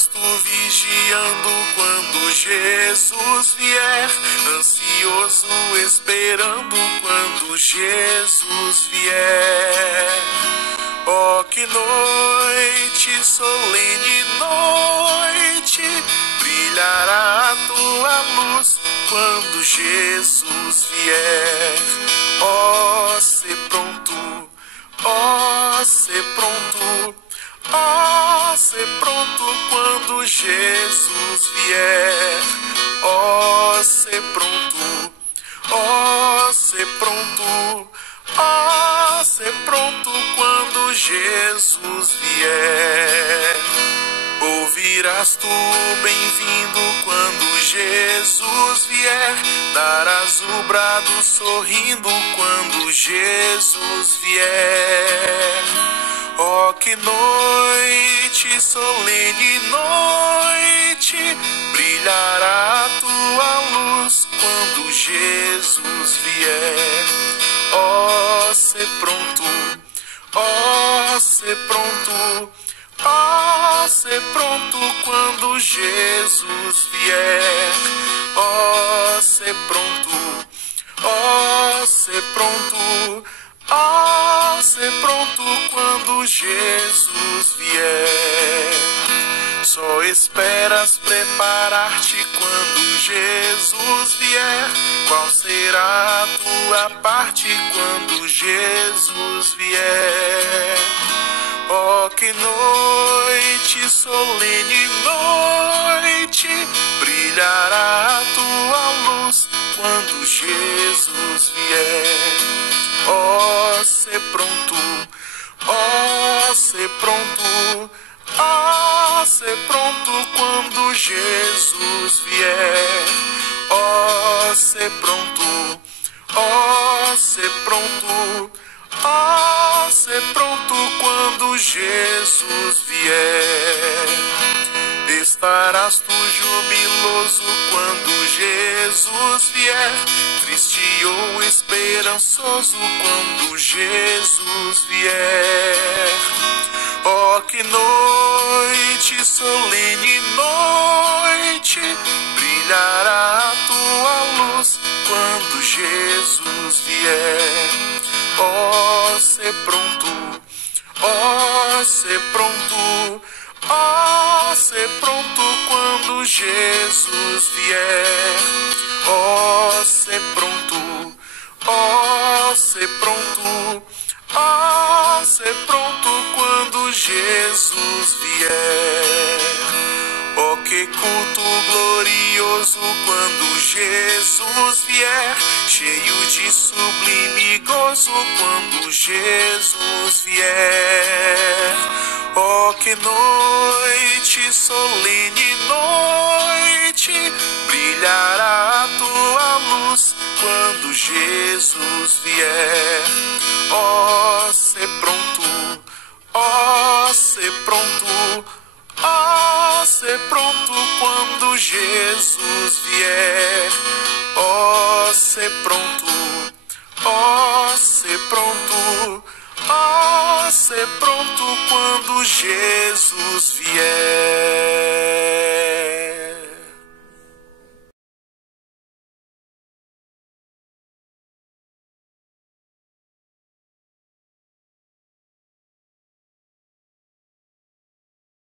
Estarás tu vigiando quando Jesus vier, ansioso esperando quando Jesus vier. Oh, que noite, solene noite, brilhará a tua luz quando Jesus vier. Oh, se pronto, oh, se pronto, oh, se pronto quando Jesus vier. Oh, se pronto, oh, se pronto, oh, se pronto quando Jesus vier. Ouvirás tu bem-vindo quando Jesus vier, darás o brado sorrindo quando Jesus vier. Oh, que noite, solene noite, brilhará a tua luz quando Jesus vier. Oh, se pronto, oh, se pronto, oh, se pronto quando Jesus vier. Oh, se pronto, oh, se pronto, oh, se pronto quando Jesus vier. Só esperas preparar-te quando Jesus vier. Qual será a tua parte quando Jesus vier? Oh, que noite, solene noite, brilhará a tua luz quando Jesus vier. Oh, se pronto, oh, se pronto, oh, se pronto quando Jesus vier. Oh, se pronto, oh, se pronto, oh, se pronto quando Jesus vier. Estarás tu jubiloso quando Jesus vier, triste ou esperançoso quando Jesus vier. Oh, que noite, solene noite, brilhará a tua luz quando Jesus vier. Oh, se pronto, oh, se pronto, oh, se pronto quando Jesus vier. Oh, se pronto, oh, se pronto, oh, se pronto quando Jesus vier. Oh, que culto glorioso quando Jesus vier, cheio de sublime gozo quando Jesus vier. Oh, que noite, solene noite, brilhará a tua luz quando Jesus vier. Oh, se pronto, oh, se pronto, oh, se pronto quando Jesus vier. Oh, se pronto, oh, se pronto, oh, se pronto quando Jesus vier.